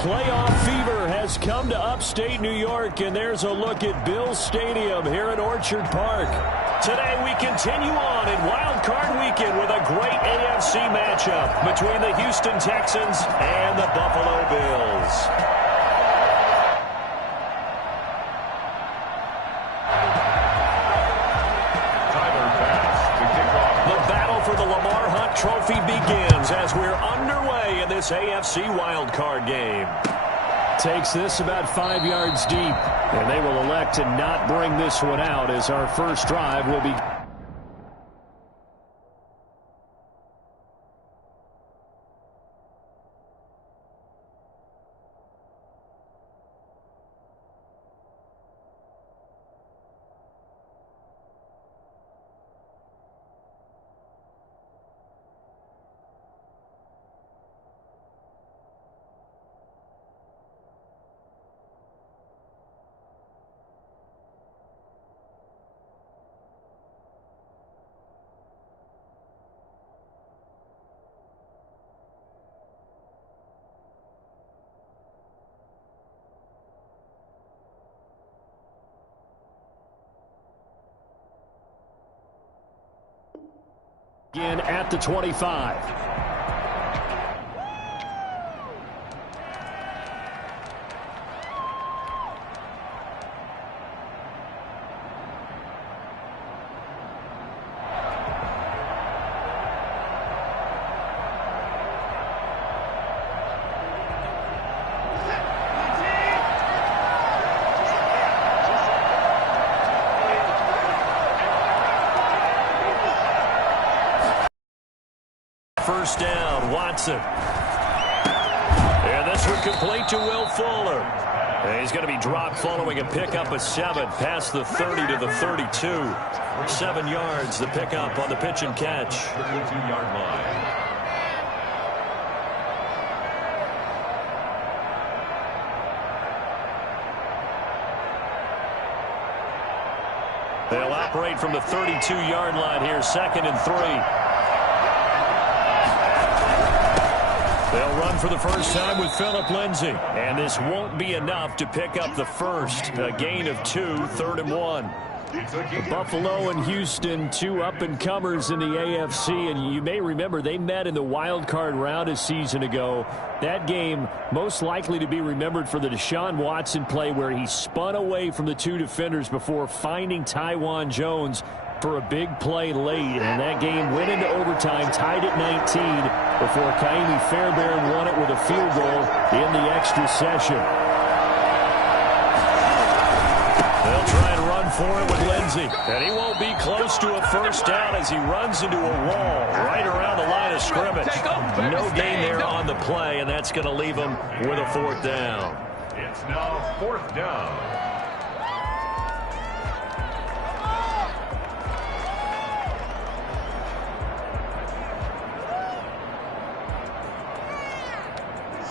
Playoff fever has come to upstate New York, and there's a look at Bills Stadium here at Orchard Park. Today we continue on in Wild Card Weekend with a great AFC matchup between the Houston Texans and the Buffalo Bills. The battle for the Lamar Hunt Trophy begins as we're underway in this AFC Wild Card game. Takes this about 5 yards deep, and they will elect to not bring this one out as our first drive will be. Again at the 25. First down, Watson. And this one complete to Will Fuller. And he's going to be dropped following a pickup of 7 past the 30 to the 32. 7 yards, the pickup on the pitch and catch. 32-yard line. They'll operate from the 32-yard line here, 2nd and 3. They'll run for the first time with Phillip Lindsay. And this won't be enough to pick up the first. A gain of 2, 3rd and 1. Buffalo and Houston, 2 up-and-comers in the AFC. And you may remember they met in the wild card round a season ago. That game most likely to be remembered for the Deshaun Watson play where he spun away from the 2 defenders before finding Taiwan Jones for a big play late, and that game went into overtime, tied at 19, before Kaimi Fairbairn won it with a field goal in the extra session. They'll try and run for it with Lindsay, and he won't be close to a first down as he runs into a wall right around the line of scrimmage. No gain there on the play, and that's going to leave him with a 4th down. It's now 4th down.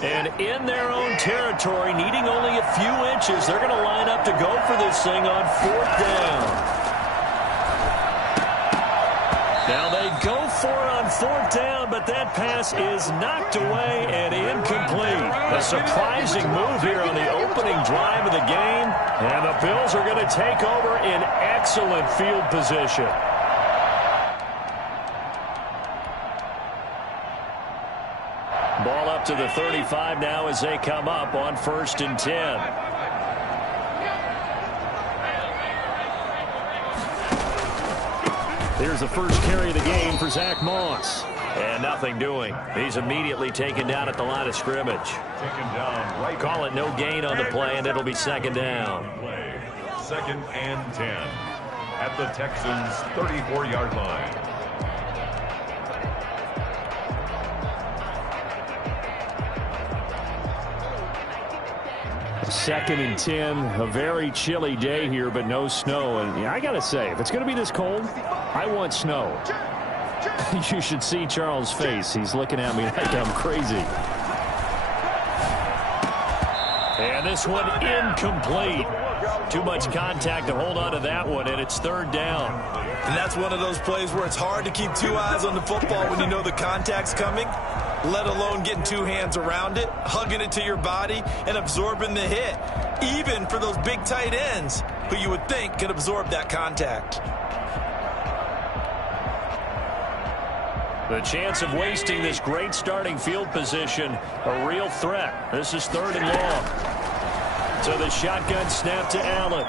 And in their own territory, needing only a few inches, they're going to line up to go for this thing on 4th down. Now they go for it on 4th down, but that pass is knocked away and incomplete. A surprising move here on the opening drive of the game, and the Bills are going to take over in excellent field position. Ball up to the 35 now as they come up on 1st and 10. Here's the first carry of the game for Zach Moss. And nothing doing. He's immediately taken down at the line of scrimmage. Taken down right. Call it no gain on the play, and it'll be 2nd down. 2nd and 10 at the Texans' 34-yard line. 2nd and 10, a very chilly day here, but no snow. And I got to say, if it's going to be this cold, I want snow. You should see Charles' face. He's looking at me like I'm crazy. And this one incomplete. Too much contact to hold on to that one, and it's 3rd down. And that's one of those plays where it's hard to keep 2 eyes on the football when you know the contact's coming. let alone getting two hands around it, hugging it to your body, and absorbing the hit, even for those big tight ends who you would think could absorb that contact. The chance of wasting this great starting field position, a real threat. This is 3rd and long. So the shotgun snap to Allen.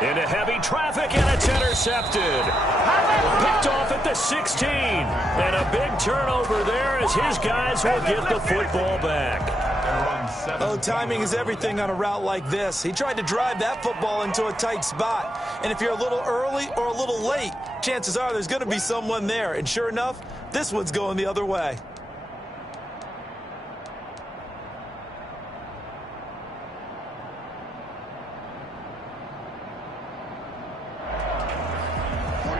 Into heavy traffic, and it's intercepted. Picked off at the 16. And a big turnover there as his guys will get the football back. Oh, timing is everything on a route like this. He tried to drive that football into a tight spot. And if you're a little early or a little late, chances are there's going to be someone there. And sure enough, this one's going the other way.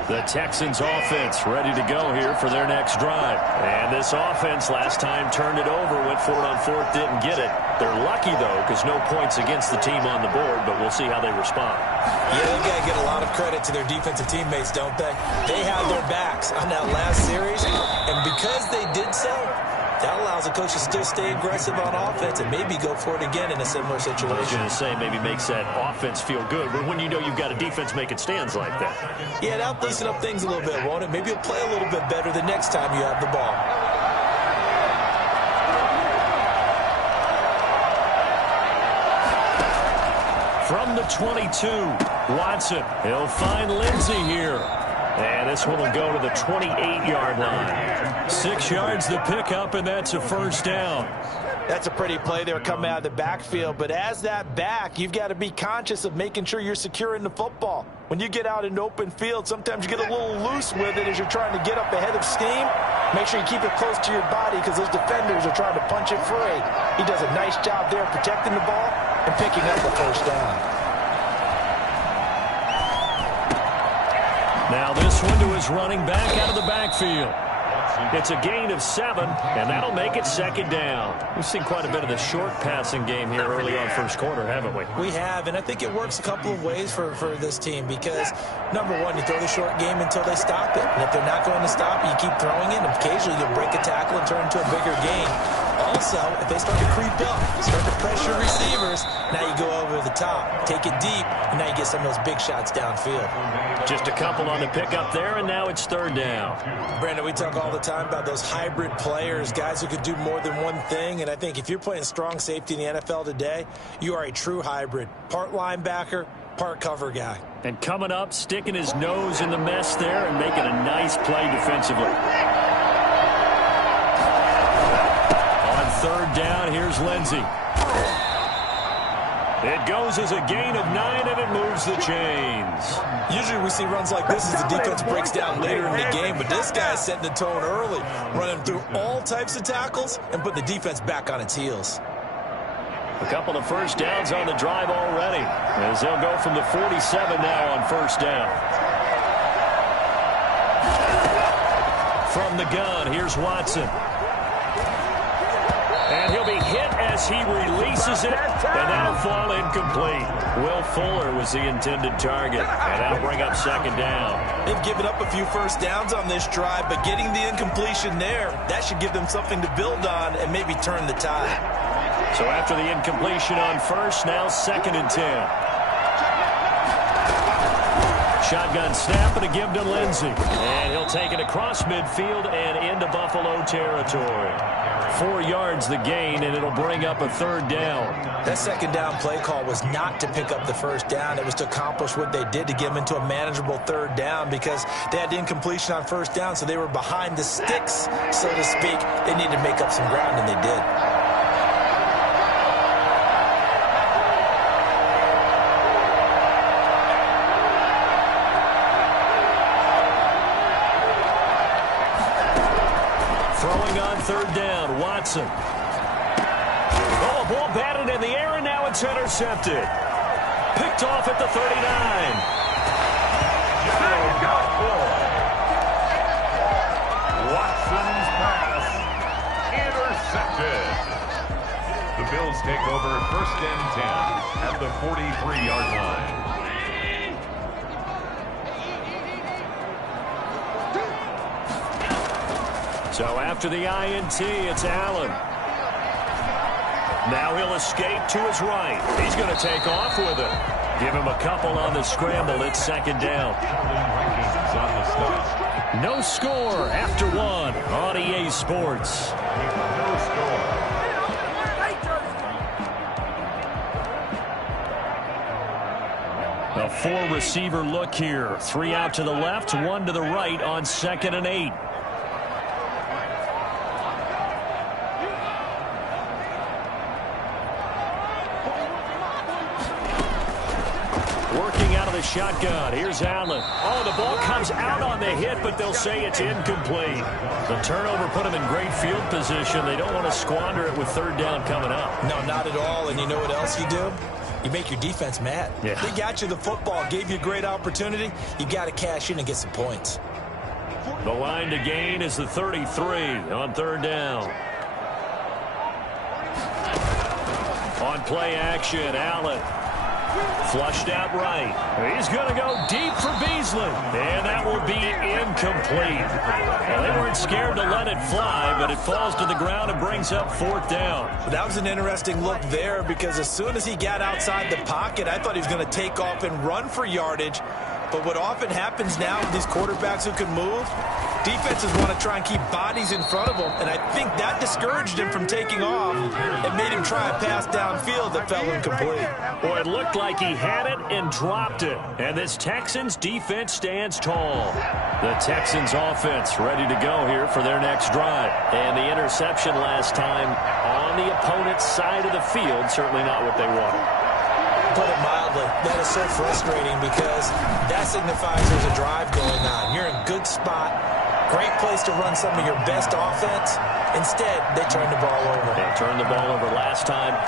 The Texans offense ready to go here for their next drive. And this offense last time turned it over, went for it on 4th, didn't get it. They're lucky, though, because no points against the team on the board, but we'll see how they respond. Yeah, they got to get a lot of credit to their defensive teammates, don't they? They had their backs on that last series, and because they did so, that allows the coach to still stay aggressive on offense and maybe go for it again in a similar situation. I was going to say maybe makes that offense feel good, but when you know you've got a defense making stands like that. Yeah, that'll loosen up things a little bit, won't it? Maybe you'll play a little bit better the next time you have the ball. From the 22, Watson. He'll find Lindsey here. And this one will go to the 28-yard line. 6 yards the pickup, and that's a first down. That's a pretty play there coming out of the backfield. But as that back, you've got to be conscious of making sure you're securing the football. When you get out in open field, sometimes you get a little loose with it as you're trying to get up ahead of steam. Make sure you keep it close to your body because those defenders are trying to punch it free. He does a nice job there protecting the ball and picking up the first down. Now this one to his running back out of the backfield. It's a gain of 7, and that'll make it 2nd down. We've seen quite a bit of the short passing game here early on first quarter, haven't we? We have, and I think it works a couple of ways for this team because, number one, you throw the short game until they stop it. And if they're not going to stop it, you keep throwing it, and occasionally you'll break a tackle and turn it into a bigger gain. Also, if they start to creep up, start to pressure receivers, now you go over the top, take it deep, and now you get some of those big shots downfield. Just a couple on the pickup there, and now it's 3rd down. Brandon, we talk all the time about those hybrid players, guys who could do more than one thing, and I think if you're playing strong safety in the NFL today, you are a true hybrid. Part linebacker, part cover guy. And coming up, sticking his nose in the mess there and making a nice play defensively. On 3rd down, here's Lindsey. It goes as a gain of 9, and it moves the chains. Usually we see runs like this as the defense breaks down later in the game, but this guy's setting the tone early, running through all types of tackles and putting the defense back on its heels. A couple of first downs on the drive already, as they'll go from the 47 now on 1st down. From the gun, here's Watson. And he'll be hit as he releases it, and that'll fall incomplete. Will Fuller was the intended target, and that'll bring up 2nd down. They've given up a few first downs on this drive, but getting the incompletion there, that should give them something to build on and maybe turn the tide. So after the incompletion on 1st, now 2nd and 10. Shotgun snap and a give to Lindsey. And he'll take it across midfield and into Buffalo territory. 4 yards the gain, and it'll bring up a 3rd down. That 2nd down play call was not to pick up the first down. It was to accomplish what they did to get them into a manageable 3rd down because they had incompletion on 1st down, so they were behind the sticks, so to speak. They needed to make up some ground, and they did. Throwing on 3rd down, Watson. Oh, a ball batted in the air, and now it's intercepted. Picked off at the 39. Watson's pass intercepted. The Bills take over 1st and 10 at the 43-yard line. So after the INT, it's Allen. Now he'll escape to his right. He's going to take off with it. Give him a couple on the scramble. It's second down. No score after one on EA Sports. No score. A four-receiver look here. 3 out to the left, 1 to the right on 2nd and 8. Working out of the shotgun. Here's Allen. Oh, the ball comes out on the hit, but they'll say it's incomplete. The turnover put them in great field position. They don't want to squander it with 3rd down coming up. No, not at all. And you know what else you do? You make your defense mad. Yeah. They got you the football, gave you a great opportunity. You got to cash in and get some points. The line to gain is the 33 on 3rd down. On play action, Allen. Flushed out right. He's going to go deep for Beasley. And that will be incomplete. Well, they weren't scared to let it fly, but it falls to the ground and brings up 4th down. That was an interesting look there because as soon as he got outside the pocket, I thought he was going to take off and run for yardage. But what often happens now with these quarterbacks who can move, defenses want to try and keep bodies in front of them, and I think that discouraged him from taking off and made him try a pass downfield that fell incomplete. Boy, it looked like he had it and dropped it. And this Texans defense stands tall. The Texans offense ready to go here for their next drive. And the interception last time on the opponent's side of the field, certainly not what they wanted. Put it mildly, that is so frustrating because that signifies there's a drive going on. You're in a good spot, great place to run some of your best offense. Instead, they turn the ball over. They turned the ball over last time.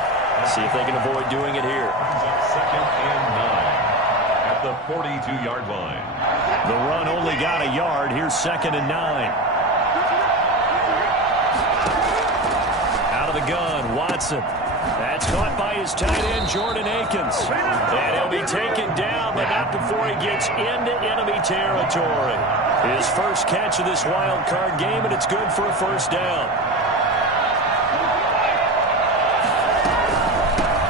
See if they can avoid doing it here. 2nd and 9 at the 42-yard line. The run only got a yard. Here's 2nd and 9. Out of the gun, Watson. That's caught by his tight end, Jordan Akins. And he'll be taken down, but not before he gets into enemy territory. His first catch of this wild card game, and it's good for a 1st down.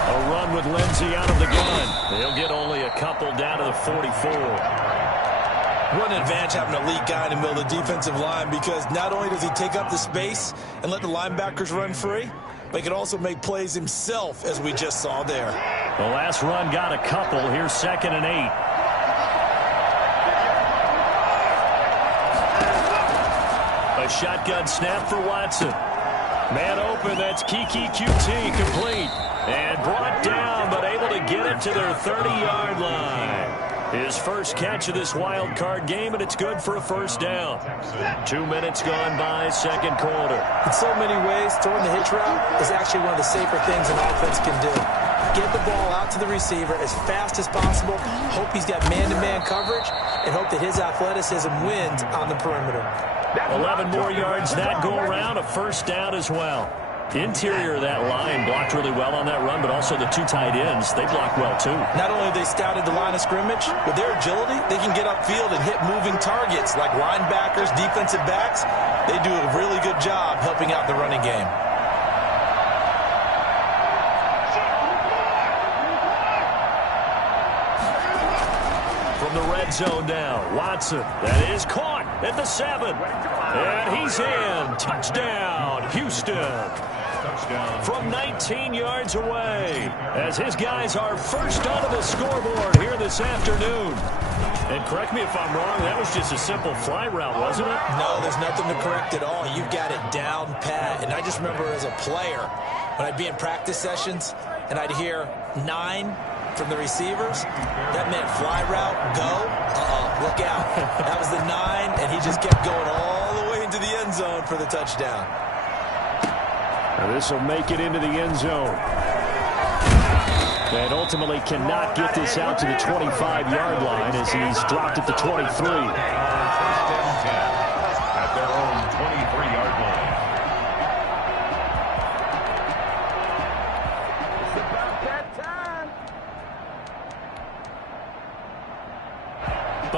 A run with Lindsey out of the gun. They'll get only a couple down to the 44. What an advantage having a elite guy in the middle of the defensive line because not only does he take up the space and let the linebackers run free, but he can also make plays himself, as we just saw there. The last run got a couple. Here's 2nd and 8. A shotgun snap for Watson. Man open, that's Kiki QT, complete. And brought down, but able to get it to their 30-yard line. His first catch of this wild card game, and it's good for a 1st down. 2 minutes gone by, 2nd quarter. In so many ways, throwing the hitch route is actually one of the safer things an offense can do. Get the ball out to the receiver as fast as possible, hope he's got man-to-man coverage, and hope that his athleticism wins on the perimeter. 11 more yards that go around, a 1st down as well. Interior of that line blocked really well on that run, but also the 2 tight ends, they blocked well too. Not only have they scouted the line of scrimmage, with their agility, they can get upfield and hit moving targets like linebackers, defensive backs. They do a really good job helping out the running game. From the red zone now, Watson, that is caught at the 7. And he's in. Touchdown, Houston. Touchdown. From 19 yards away, as his guys are first onto the scoreboard here this afternoon. And correct me if I'm wrong, that was just a simple fly route, wasn't it? No, there's nothing to correct at all. You've got it down pat. And I just remember as a player, when I'd be in practice sessions, and I'd hear 9 from the receivers, that meant fly route, go, look out. That was the 9, and he just kept going all the way into the end zone for the touchdown. Now this will make it into the end zone. And ultimately cannot get this out to the 25-yard line as he's dropped at the 23. First and 10 at their own 23-yard line.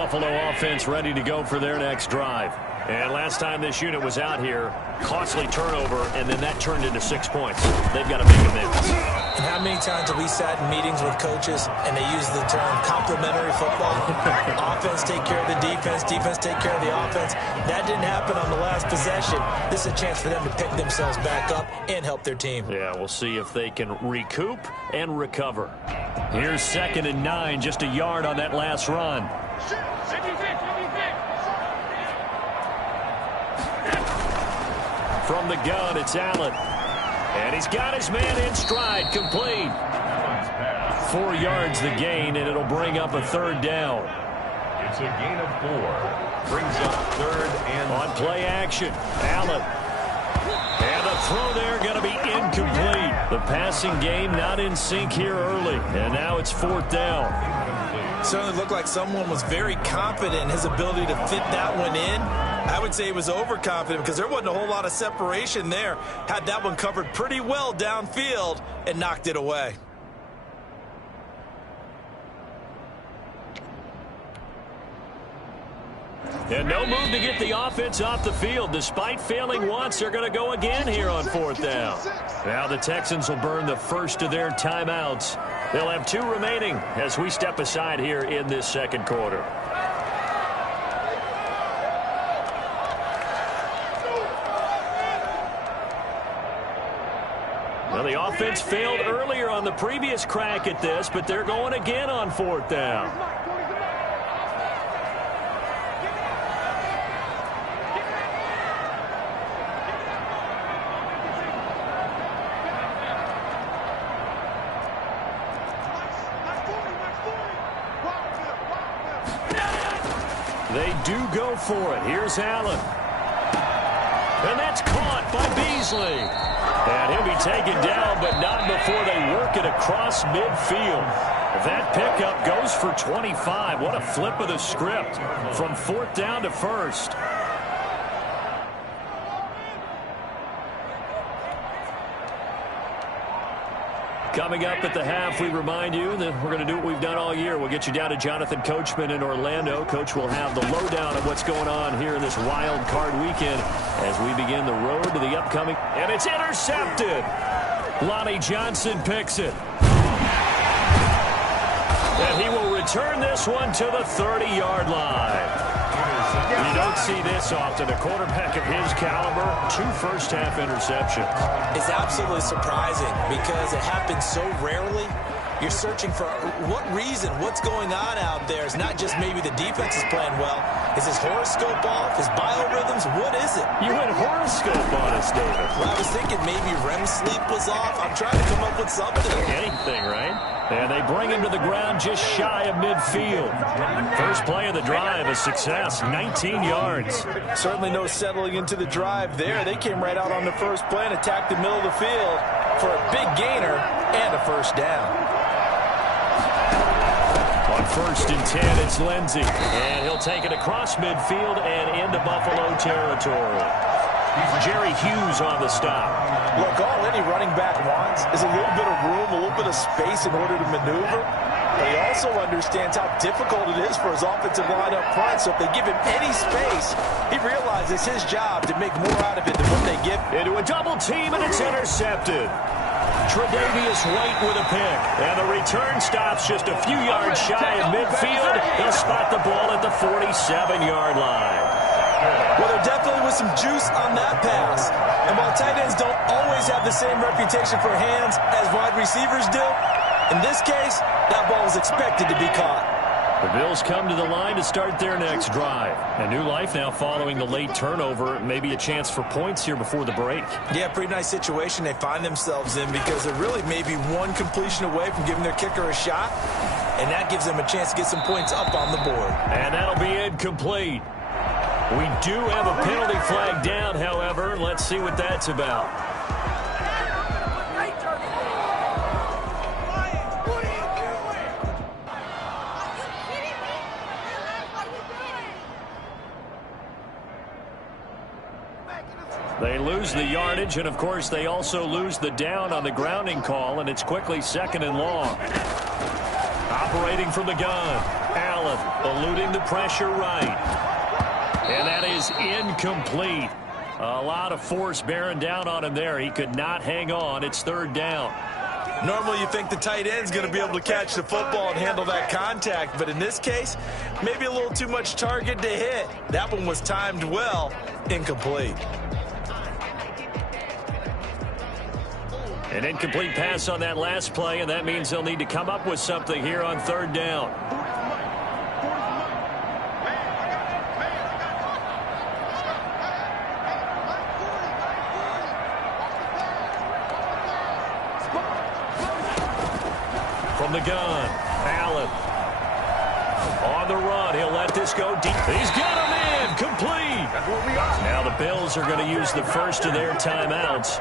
Buffalo offense ready to go for their next drive. And last time this unit was out here, costly turnover, and then that turned into 6 points. They've got to make amends. And how many times have we sat in meetings with coaches and they use the term complementary football? Offense take care of the defense, defense take care of the offense. That didn't happen on the last possession. This is a chance for them to pick themselves back up and help their team. Yeah, we'll see if they can recoup and recover. Here's 2nd and 9, just a yard on that last run. From the gun, it's Allen. And he's got his man in stride, complete. 4 yards the gain, and it'll bring up a 3rd down. It's a gain of 4. Brings up 3rd and... On play action, Allen. And the throw there going to be incomplete. The passing game not in sync here early. And now it's 4th down. Certainly looked like someone was very confident in his ability to fit that one in. I would say he was overconfident because there wasn't a whole lot of separation there. Had that one covered pretty well downfield and knocked it away. And no move to get the offense off the field. Despite failing once, they're going to go again here on 4th down. Now the Texans will burn the first of their timeouts. They'll have 2 remaining as we step aside here in this 2nd quarter. Well, the offense failed earlier on the previous crack at this, but they're going again on 4th down. They do go for it. Here's Allen. And that's caught by Beasley. And he'll be taken down, but not before they work it across midfield. That pickup goes for 25. What a flip of the script from 4th down to 1st. Coming up at the half, we remind you that we're going to do what we've done all year. We'll get you down to Jonathan Coachman in Orlando. Coach will have the lowdown of what's going on here in this wild card weekend as we begin the road to the upcoming. And it's intercepted. Lonnie Johnson picks it. And he will return this one to the 30-yard line. You don't see this often. A quarterback of his caliber, 2 first-half interceptions. It's absolutely surprising because it happens so rarely. You're searching for what reason, what's going on out there. It's not just maybe the defense is playing well. Is his horoscope off? His biorhythms? What is it? You went horoscope on us, David. Well, I was thinking maybe REM sleep was off. I'm trying to come up with something. Anything, right? And they bring him to the ground just shy of midfield. First play of the drive, a success, 19 yards. Certainly no settling into the drive there. They came right out on the first play and attacked the middle of the field for a big gainer and a 1st down. On 1st and 10, it's Lindsey. And he'll take it across midfield and into Buffalo territory. Jerry Hughes on the stop. Look, all any running back wants is a little bit of room, a little bit of space in order to maneuver. But he also understands how difficult it is for his offensive line up front. So if they give him any space, he realizes his job to make more out of it than what they give. Into a double team, and it's intercepted. Tre'Davious White with a pick. And the return stops just a few yards shy of midfield. He'll spot the ball at the 47-yard line. Well, there definitely was some juice on that pass. And while tight ends don't always have the same reputation for hands as wide receivers do, in this case, that ball was expected to be caught. The Bills come to the line to start their next drive. A new life now following the late turnover. Maybe a chance for points here before the break. Yeah, pretty nice situation they find themselves in because they're really maybe one completion away from giving their kicker a shot. And that gives them a chance to get some points up on the board. And that'll be incomplete. We do have a penalty flag down, however. Let's see what that's about. They lose the yardage, and of course they also lose the down on the grounding call, and it's quickly 2nd and long. Operating from the gun. Allen eluding the pressure right. And that is incomplete. A lot of force bearing down on him there. He could not hang on. It's third down. Normally you think the tight end's going to be able to catch the football and handle that contact, but in this case, maybe a little too much target to hit. That one was timed well, incomplete. An incomplete pass on that last play, and that means they'll need to come up with something here on third down. From the gun, Allen. On the run, he'll let this go deep. He's got him in, complete. Now the Bills are going to use the first of their timeouts,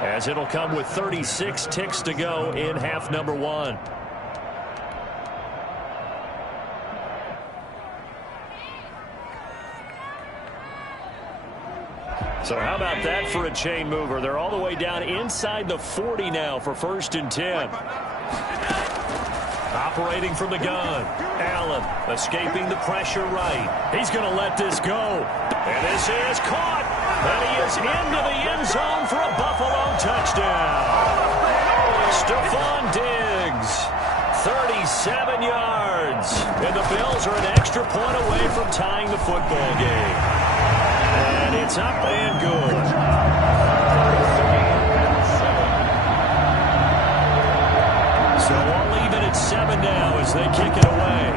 as it'll come with 36 ticks to go in half number one. So how about that for a chain mover? They're all the way down inside the 40 now for 1st and 10. Operating from the gun. Allen escaping the pressure right. He's going to let this go. And this is caught. And he is into the end zone for a Buffalo touchdown. Stephon Diggs, 37 yards. And the Bills are an extra point away from tying the football game. And it's up and good. So all even at 7 now as they kick it away.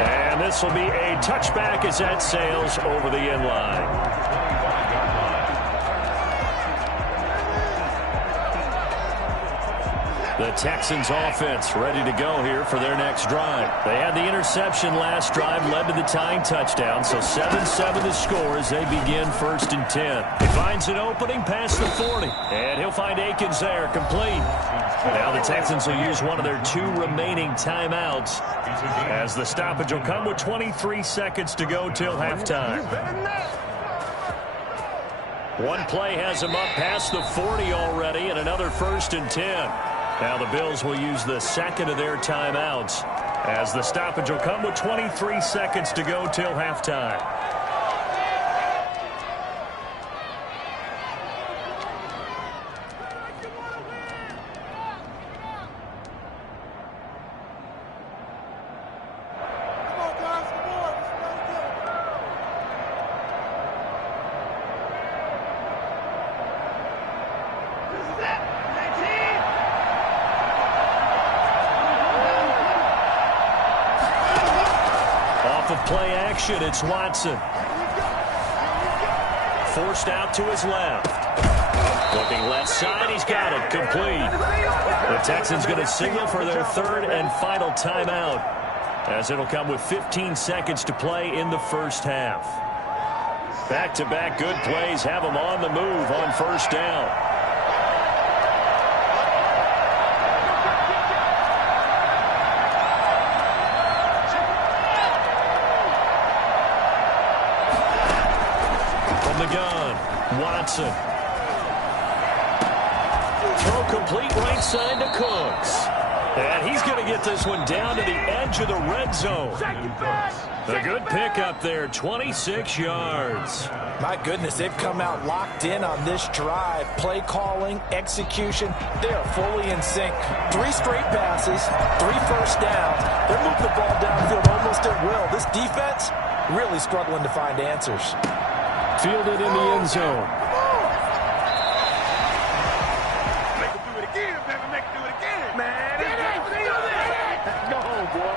And this will be a touchback as that sails over the end line. The Texans offense ready to go here for their next drive. They had the interception last drive, led to the tying touchdown. So 7-7 the score as they begin 1st and 10. He finds an opening past the 40. And he'll find Akins there, complete. Now the Texans will use one of their 2 remaining timeouts, as the stoppage will come with 23 seconds to go till halftime. One play has him up past the 40 already, and another 1st and 10. Now the Bills will use the second of their timeouts, as the stoppage will come with 23 seconds to go till halftime. Play action, it's Watson. Forced out to his left. Looking left side, he's got it, complete. The Texans going to signal for their 3rd and final timeout, as it'll come with 15 seconds to play in the first half. Back-to-back good plays have them on the move on 1st down. Watson. Throw complete right side to Cooks. And he's going to get this one down to the edge of the red zone. A good pickup there, 26 yards. My goodness, they've come out locked in on this drive. Play calling, execution, they are fully in sync. 3 straight passes, 3 first downs. They're moving the ball downfield almost at will. This defense really struggling to find answers. Fielded in the end zone. Make him do it again, baby. Make him do it again. Man, go home, boy.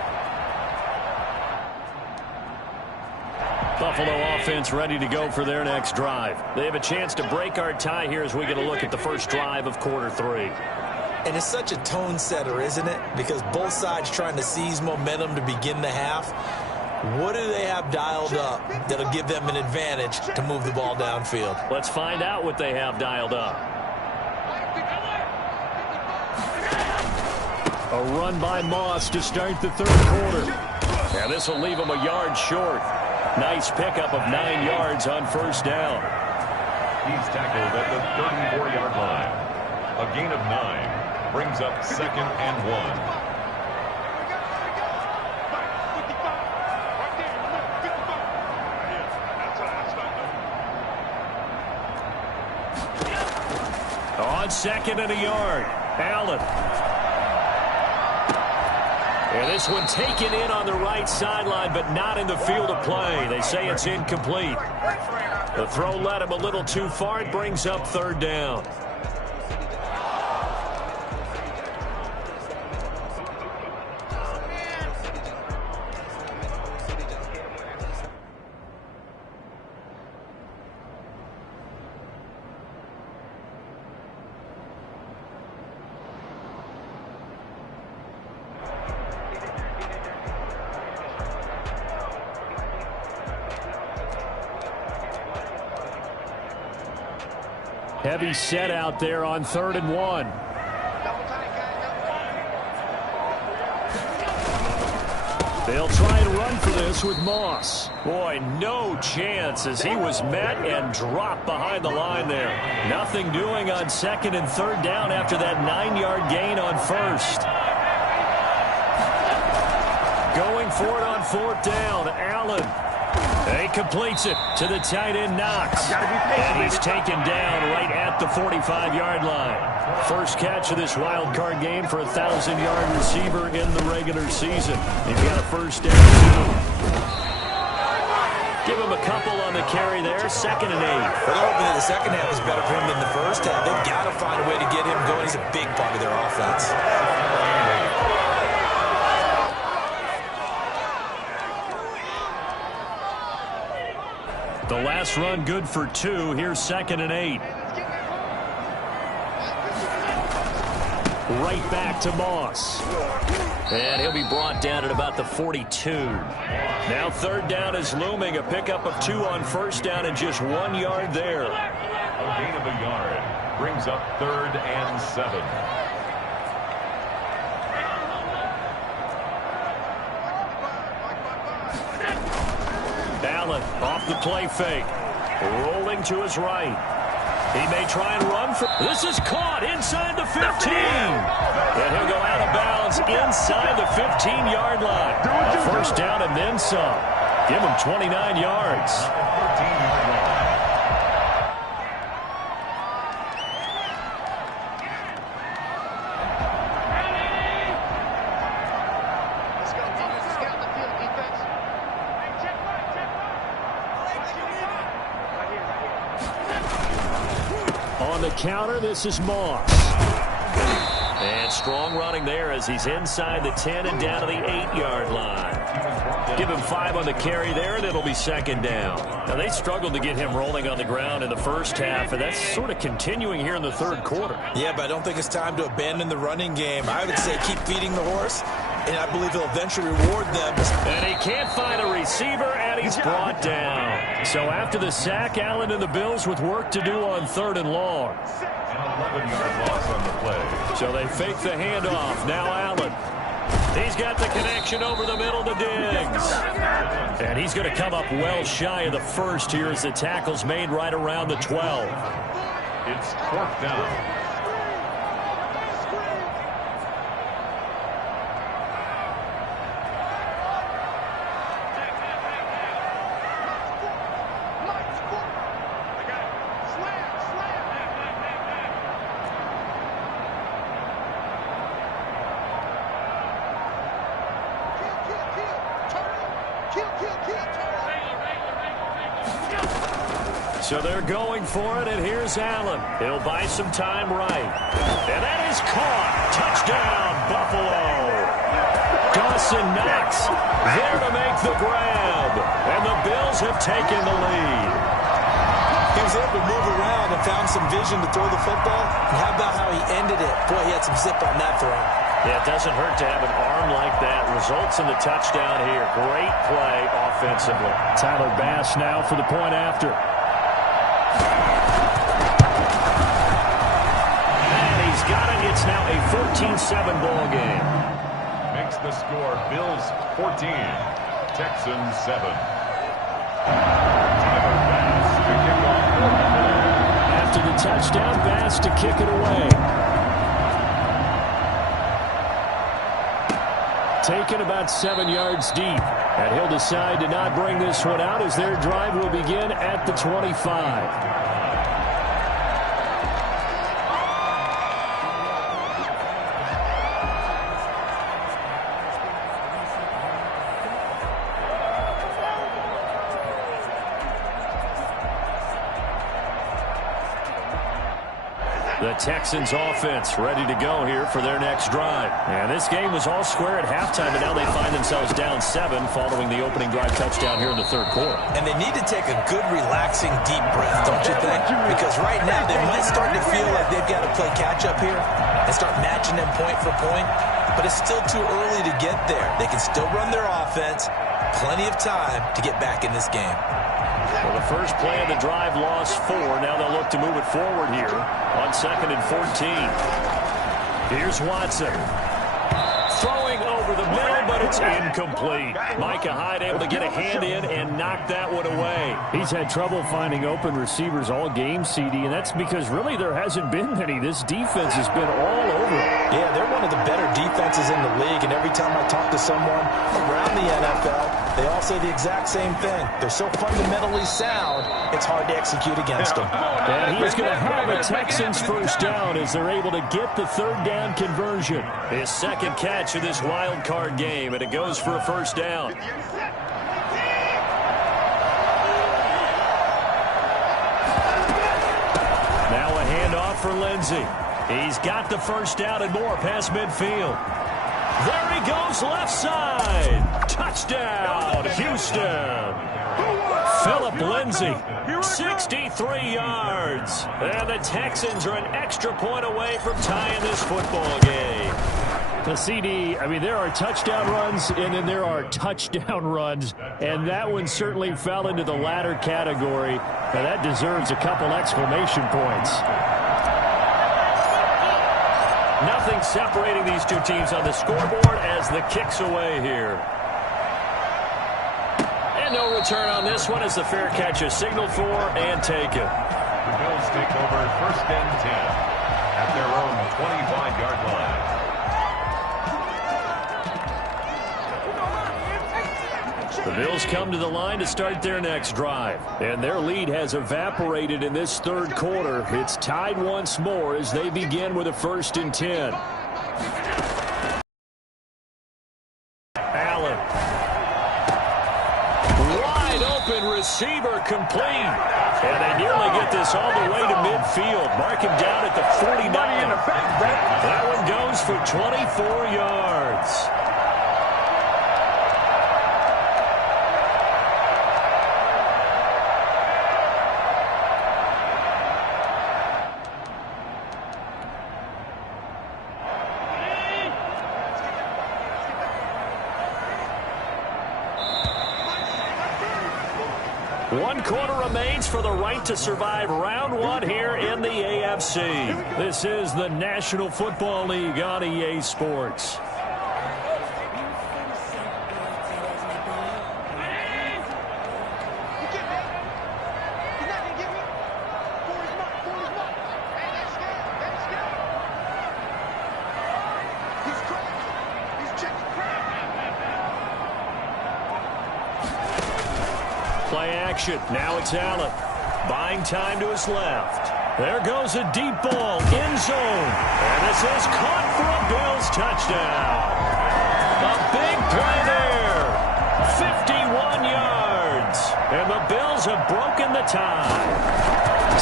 Buffalo offense ready to go for their next drive. They have a chance to break our tie here as we get a look at the first drive of quarter 3. And it's such a tone setter, isn't it? Because both sides trying to seize momentum to begin the half. What do they have dialed up that'll give them an advantage to move the ball downfield? Let's find out what they have dialed up. A run by Moss to start the 3rd quarter. And this will leave him a yard short. Nice pickup of 9 yards on 1st down. He's tackled at the 34-yard line. A gain of 9. brings up 2nd and 1. On 2nd and a yard, Allen. And this one taken in on the right sideline, but not in the field of play. They say it's incomplete. The throw led him a little too far. It brings up 3rd down. Heavy set out there on 3rd and 1. They'll try and run for this with Moss. Boy, no chance as he was met and dropped behind the line there. Nothing doing on 2nd and 3rd down after that 9-yard gain on 1st. Going for it on 4th down, Allen. He completes it to the tight end, Knox. And he's taken down right at the 45-yard line. First catch of this wild card game for a 1,000-yard receiver in the regular season. He's got a 1st down, too. Give him a couple on the carry there, 2nd and 8. Well, they're hoping that the second half is better for him than the first half. They've got to find a way to get him going. He's a big part of their offense. The last run good for 2. Here's 2nd and 8. Right back to Moss. And he'll be brought down at about the 42. Now 3rd down is looming. A pickup of 2 on 1st down and just 1 yard there. A gain of a yard brings up 3rd and 7. Allen off the play fake. Rolling to his right. He may try and run for... This is caught inside the 15. And he'll go out of bounds inside the 15-yard line. A 1st down and then some. Give him 29 yards. 13-yard line. On the counter, this is Moss. And strong running there as he's inside the 10 and down to the 8-yard line. Give him 5 on the carry there, and it'll be 2nd down. Now, they struggled to get him rolling on the ground in the first half, and that's sort of continuing here in the 3rd quarter. Yeah, but I don't think it's time to abandon the running game. I would say keep feeding the horse, and I believe he'll eventually reward them. And he can't find a receiver, and he's brought down. So after the sack, Allen and the Bills with work to do on 3rd and long. An 11-yard loss on the play. So they fake the handoff. Now Allen. He's got the connection over the middle to Diggs. And he's going to come up well shy of the 1st here as the tackle's made right around the 12. It's 4th down. So they're going for it, and here's Allen. He'll buy some time right. And that is caught. Touchdown, Buffalo. Dawson Knox there to make the grab. And the Bills have taken the lead. He was able to move around and found some vision to throw the football. And how about how he ended it? Boy, he had some zip on that throw. Yeah, it doesn't hurt to have an arm like that. Results in the touchdown here. Great play offensively. Tyler Bass now for the point after. And he's got it. It's now a 14-7 ball game. Makes the score Bills 14, Texans 7. Tyler Bass to kick off the play. After the touchdown, Bass to kick it away. taken about 7 yards deep. And he'll decide to not bring this one out as their drive will begin at the 25. The Texans offense ready to go here for their next drive. And this game was all square at halftime, but now they find themselves down 7 following the opening drive touchdown here in the third quarter. And they need to take a good, relaxing, deep breath, don't you think? Because right now they might start to feel like they've got to play catch-up here and start matching them point for point. But it's still too early to get there. They can still run their offense. Plenty of time to get back in this game. Well, the first play of the drive lost 4. Now they'll look to move it forward here on 2nd and 14. Here's Watson. Throwing over the middle, but it's incomplete. Micah Hyde able to get a hand in and knock that one away. He's had trouble finding open receivers all game, CD, and that's because really there hasn't been many. This defense has been all over it. Yeah, they're one of the better defenses in the league, and every time I talk to someone around the NFL, they all say the exact same thing. They're so fundamentally sound, it's hard to execute against them. And he's going to have a Texans first down as they're able to get the third down conversion. His second catch of this wild card game, and it goes for a first down. Now a handoff for Lindsey. He's got the first down and more past midfield. There he goes left side. Touchdown, Houston. Philip Lindsey, 63 yards. And the Texans are an extra point away from tying this football game. The CD, I mean, there are touchdown runs, and then there are touchdown runs. And that one certainly fell into the latter category. Now, that deserves a couple exclamation points. Nothing separating these two teams on the scoreboard as the kick's away here. And no return on this one as the fair catch is signaled for and taken. The Bills take over 1st and 10 at their own 25-yard line. The Bills come to the line to start their next drive. And their lead has evaporated in this third quarter. It's tied once more as they begin with a 1st and 10. Allen. Wide open receiver complete. And they nearly get this all the way to midfield. Mark him down at the 49. That one goes for 24 yards. One quarter remains for the right to survive round 1 here in the AFC. This is the National Football League on EA Sports. Play action. Now it's Allen. Buying time to his left. There goes a deep ball. End zone. And this is caught for a Bills touchdown. A big play there. 51 yards. And the Bills have broken the tie.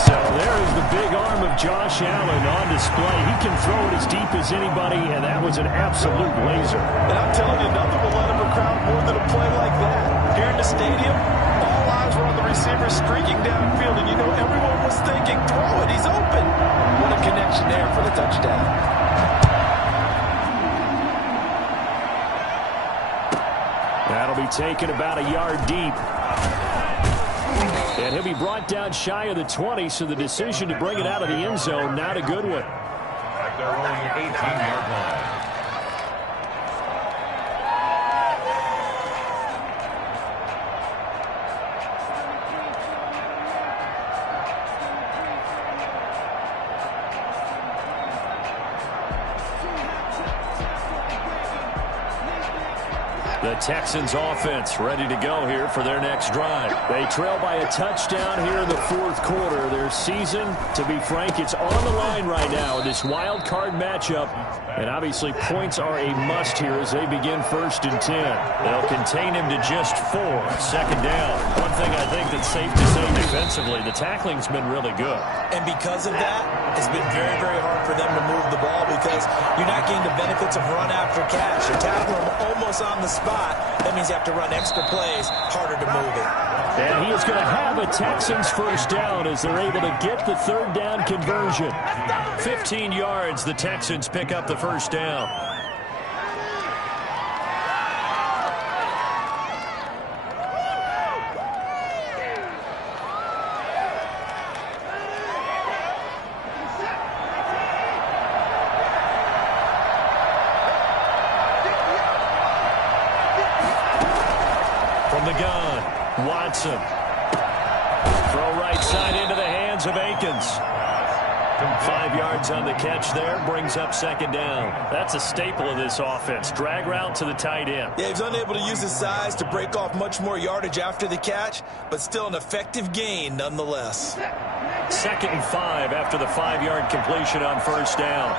So there is the big arm of Josh Allen on display. He can throw it as deep as anybody, and that was an absolute laser. And I'm telling you, nothing will let him crowd more than a play like that. Here in the stadium, all eyes were on the receiver streaking downfield, and you know everyone was thinking, throw it, he's open. What a connection there for the touchdown. That'll be taken about a yard deep. And he'll be brought down shy of the 20, so the decision to bring it out of the end zone, not a good one. At their own 18-yard line. The Texans offense ready to go here for their next drive. They trail by a touchdown here in the fourth quarter. Their season, to be frank, it's on the line right now in this wild card matchup. And obviously points are a must here as they begin 1st and 10. They'll contain him to just 4. 2nd down. One thing I think that's safe to say defensively, the tackling's been really good. And because of that, it's been very, very hard for them to move the ball because you're not getting the benefits of run after catch. You're tackling them almost on the spot. That means you have to run extra plays, harder to move it. And he is going to have a Texans 1st down as they're able to get the 3rd down conversion. 15 yards, the Texans pick up the 1st down. From the gun, Watson. Throw right side into the hands of Akins. 5 yards on the catch there, brings up 2nd down. That's a staple of this offense. Drag route to the tight end. Yeah, he's unable to use his size to break off much more yardage after the catch, but still an effective gain nonetheless. 2nd and 5 after the 5-yard completion on 1st down.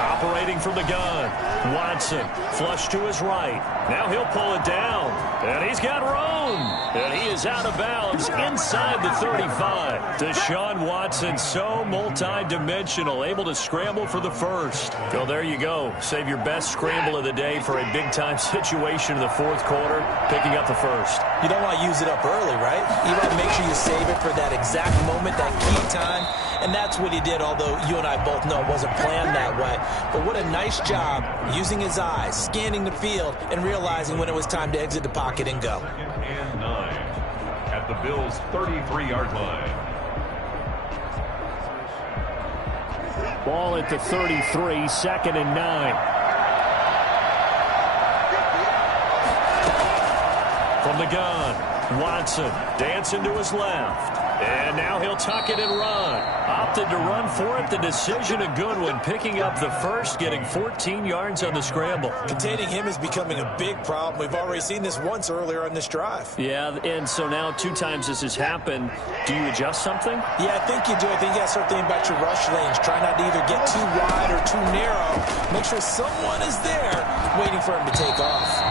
Operating from the gun, Watson, flush to his right. Now he'll pull it down, and he's got room. And he is out of bounds inside the 35. Deshaun Watson, so multi-dimensional, able to scramble for the 1st. Well, there you go. Save your best scramble of the day for a big-time situation in the 4th quarter, picking up the 1st. You don't want to use it up early, right? You want to make sure you save it for that exact moment, that key time. And that's what he did, although you and I both know it wasn't planned that way. But what a nice job using his eyes, scanning the field, and realizing when it was time to exit the pocket and go. 2nd and 9 at the Bills' 33-yard line. Ball at the 33, 2nd and 9. From the gun, Watson dancing to his left. And now he'll tuck it and run. Opted to run for it. The decision a good one. Picking up the 1st, getting 14 yards on the scramble. Containing him is becoming a big problem. We've already seen this once earlier on this drive. Yeah, and so now 2 times this has happened. Do you adjust something? Yeah, I think you do. I think you got to start thinking about your rush lanes. Try not to either get too wide or too narrow. Make sure someone is there waiting for him to take off.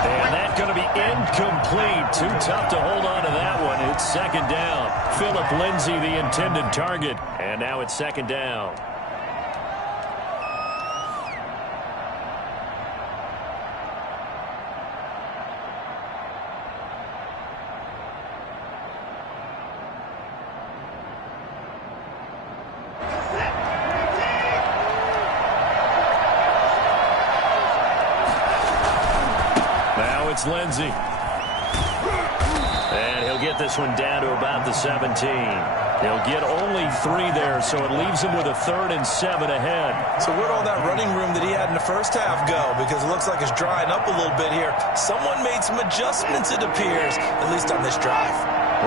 And that's going to be incomplete. Too tough to hold on to that one. It's 2nd down. Philip Lindsay, the intended target. And now it's 2nd down. Now it's Lindsay. And he'll get this one down to about the 17. He'll get only 3 there, so it leaves him with a 3rd and 7 ahead. So where'd all that running room that he had in the first half go? Because it looks like it's drying up a little bit here. Someone made some adjustments, it appears, at least on this drive.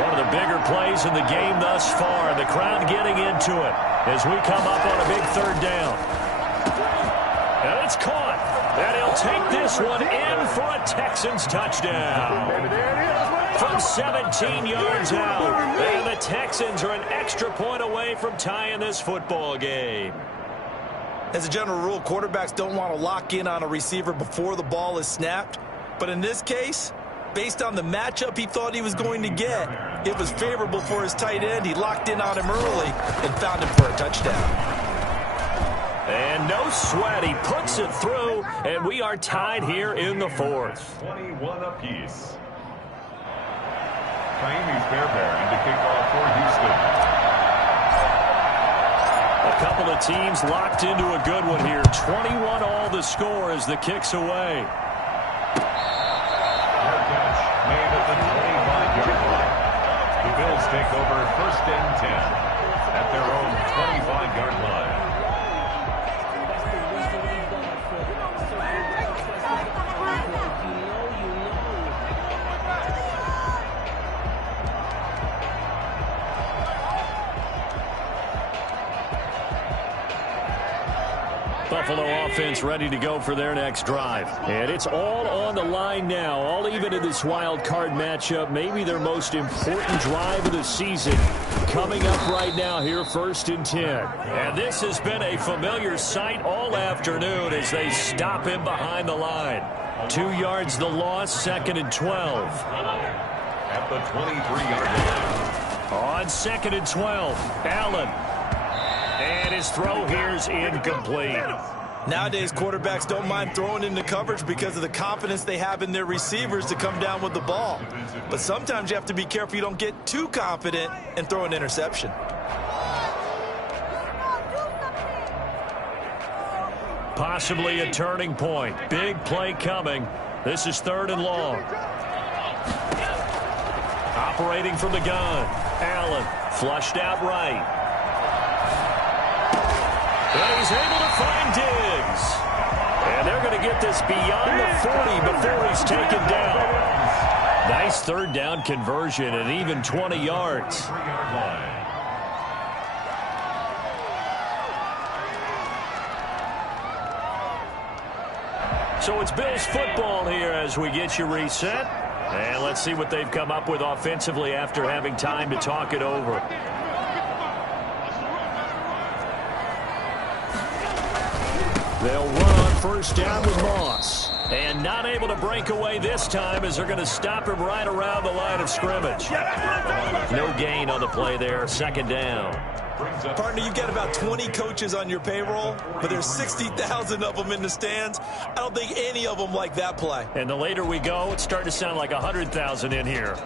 One of the bigger plays in the game thus far. The crowd getting into it as we come up on a big 3rd down. And it's caught. And he'll take this one in for a Texans touchdown. From 17 yards out. And the Texans are an extra point away from tying this football game. As a general rule, quarterbacks don't want to lock in on a receiver before the ball is snapped. But in this case, based on the matchup he thought he was going to get, it was favorable for his tight end. He locked in on him early and found him for a touchdown. And no sweat. He puts it through, and we are tied here in the 4th. 21 apiece. Kaimi Fairbairn to kick off for Houston. A couple of teams locked into a good one here. 21 all the score as the kick's away. Hard catch made at the 25-yard line. The Bills take over 1st and 10 at their own 25-yard line. The Buffalo offense ready to go for their next drive. And it's all on the line now, all even in this wild card matchup. Maybe their most important drive of the season coming up right now here, 1st and 10. And this has been a familiar sight all afternoon as they stop him behind the line. 2 yards the loss, 2nd and 12. At the 23-yard line. On 2nd and 12, Allen. And his throw here's incomplete. Nowadays, quarterbacks don't mind throwing into coverage because of the confidence they have in their receivers to come down with the ball. But sometimes you have to be careful you don't get too confident and throw an interception. Possibly a turning point. Big play coming. This is 3rd and long. Operating from the gun. Allen flushed out right. And he's able to find Diggs. And they're going to get this beyond the 40 before he's taken down. Nice 3rd down conversion and even 20 yards. So it's Bills football here as we get you reset. And let's see what they've come up with offensively after having time to talk it over. They'll run on 1st down with Moss. And not able to break away this time as they're going to stop him right around the line of scrimmage. No gain on the play there, 2nd down. Partner, you've got about 20 coaches on your payroll, but there's 60,000 of them in the stands. I don't think any of them like that play. And the later we go, it's starting to sound like 100,000 in here.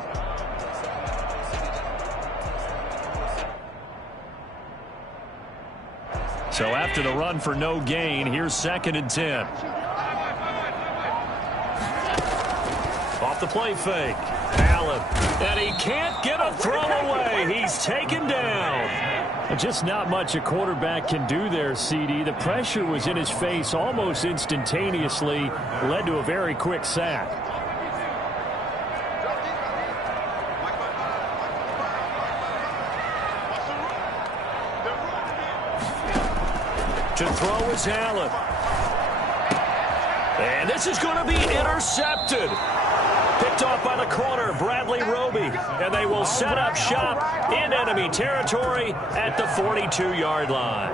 So after the run for no gain, here's 2nd and 10. Off the play fake. Allen. And he can't get a throw away. He's taken down. Just not much a quarterback can do there, CD. The pressure was in his face almost instantaneously. Led to a very quick sack. To throw is Allen. And this is going to be intercepted. Picked off by the corner, Bradley Roby. And they will set up shop in enemy territory at the 42-yard line.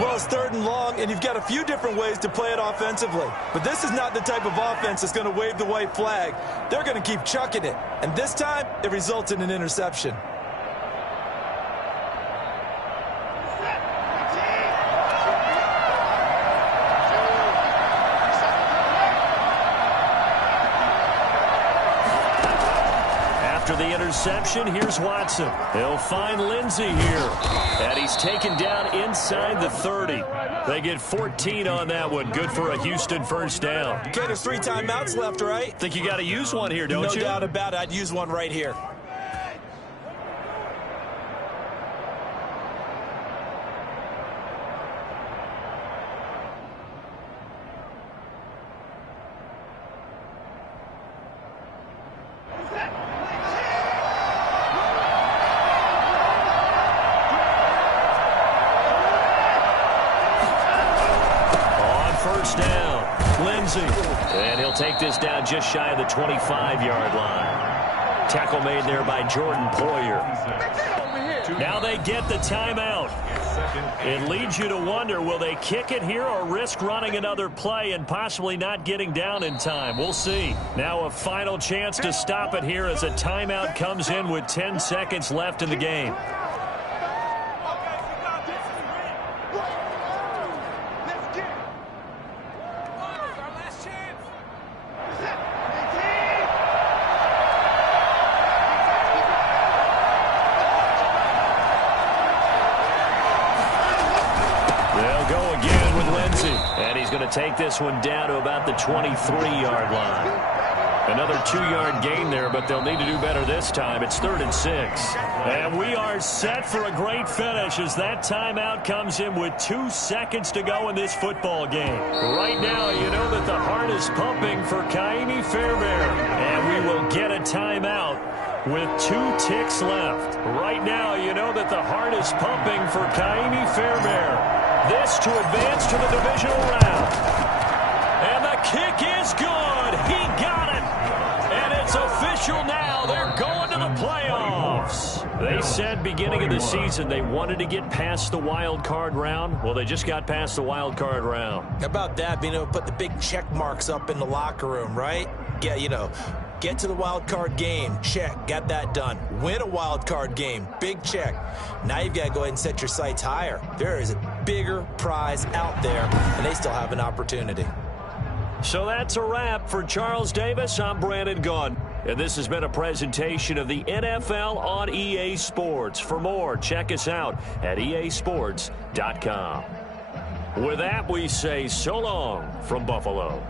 Well, it's 3rd and long, and you've got a few different ways to play it offensively. But this is not the type of offense that's going to wave the white flag. They're going to keep chucking it. And this time, it results in an interception. After the interception, here's Watson. He'll find Lindsey here. And he's taken down inside the 30. They get 14 on that one. Good for a Houston 1st down. Okay, there's 3 timeouts left, right? Think you got to use one here, don't you? No doubt about it. I'd use one right here. And he'll take this down just shy of the 25-yard line. Tackle made there by Jordan Poyer. Now they get the timeout. It leads you to wonder, will they kick it here or risk running another play and possibly not getting down in time? We'll see. Now a final chance to stop it here as a timeout comes in with 10 seconds left in the game. Take this one down to about the 23-yard line. Another 2-yard gain there, but they'll need to do better this time. It's 3rd and 6. And we are set for a great finish as that timeout comes in with 2 seconds to go in this football game. Right now, you know that the heart is pumping for Ka'imi Fairbairn. And we will get a timeout with 2 ticks left. Right now, you know that the heart is pumping for Ka'imi Fairbairn. this to advance to the divisional round. And the kick is good. He got it. And it's official now. They're going to the playoffs. They said beginning of the season they wanted to get past the wild card round. Well, they just got past the wild card round. How about that, being able to put the big check marks up in the locker room, right? Yeah, you know, get to the wild card game. Check. Got that done. Win a wild card game. Big check. Now you've got to go ahead and set your sights higher. There is a bigger prize out there, and they still have an opportunity. So that's a wrap for Charles Davis. I'm Brandon Gaudin. And this has been a presentation of the NFL on EA Sports. For more, check us out at easports.com. With that, we say so long from Buffalo.